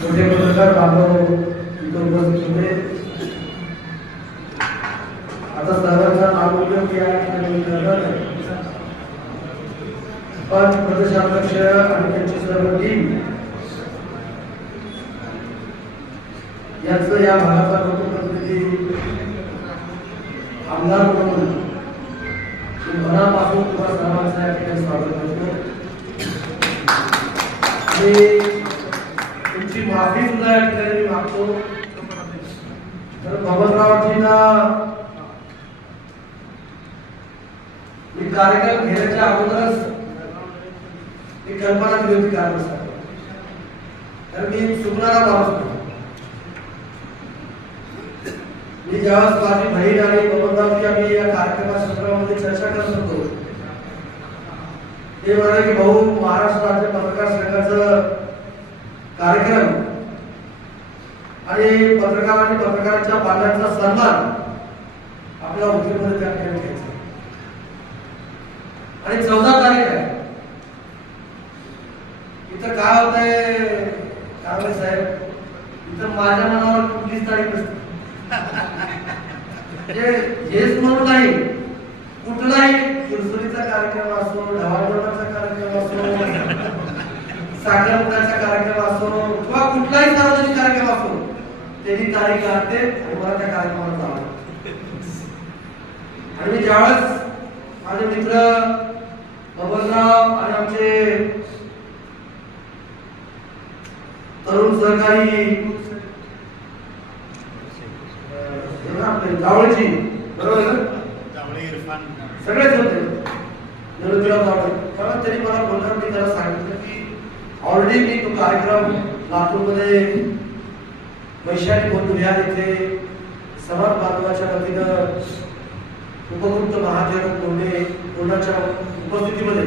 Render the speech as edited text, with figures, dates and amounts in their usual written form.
मोठे पत्रकार बांधव इथं उपस्थित होते. आता सर्वांचा नाव उपयोग या ठिकाणी करणार आहे, पण प्रदेशाध्यक्ष आणि त्यांची सर्व टीम यांचं या भागाचा लोकप्रतिनिधी आमदार म्हणून मनापासून तुम्हा सर्वांचं या ठिकाणी स्वागत करतो. तुमची माफी सुद्धा या ठिकाणी मागतो. तर बबनरावजींना मी कार्यक्रम घेण्याच्या अगोदरच मी कल्पना दिली होती कारणासाठी, तर मी चुकणारा माणूस नाही. मी जेव्हा माझी बहीण आणि बबनरावजी आम्ही या कार्यक्रमामध्ये चर्चा करत होतो, ते म्हणाले की भाऊ, महाराष्ट्र राज्य पत्रकार संघाचं कार्यक्रम आणि पत्रकार आणि पत्रकारांच्या पालकांचा सन्मान आपल्या उद्योगमध्ये त्या ठिकाणी घ्यायचा आणि 14 तारीख आहे. इथं काय होतंय कांबळे साहेब, इथं माझ्या मनावर कुठलीच तारीख नसते. हेच म्हणून नाही, कुठलाही सुरसुरीचा कार्यक्रम असो, ढवाळवणाचा कार्यक्रम असो, साखरपुड्याचा कार्यक्रम असो किंवा कुठलाही सार्वजनिक कार्यक्रम असो, त्यांनी तारीख काढते आणि मला त्या कार्यक्रमाला जावं. आणि मी ज्यावेळेस माझे मित्र बबनराव आणि आमचे तरुण सहकारी जावळेजी, बरोबर सगळेच होते, तेव्हा त्यांनी मला बोलणार, मी त्याला सांगितलं की ऑलरेडी मी तो कार्यक्रम लातूरमध्ये वैशाली गोंधुलिया येथे समाज बांधवाच्या वतीनं उपकृत महादेव कोंडे कोणाच्या उपस्थितीमध्ये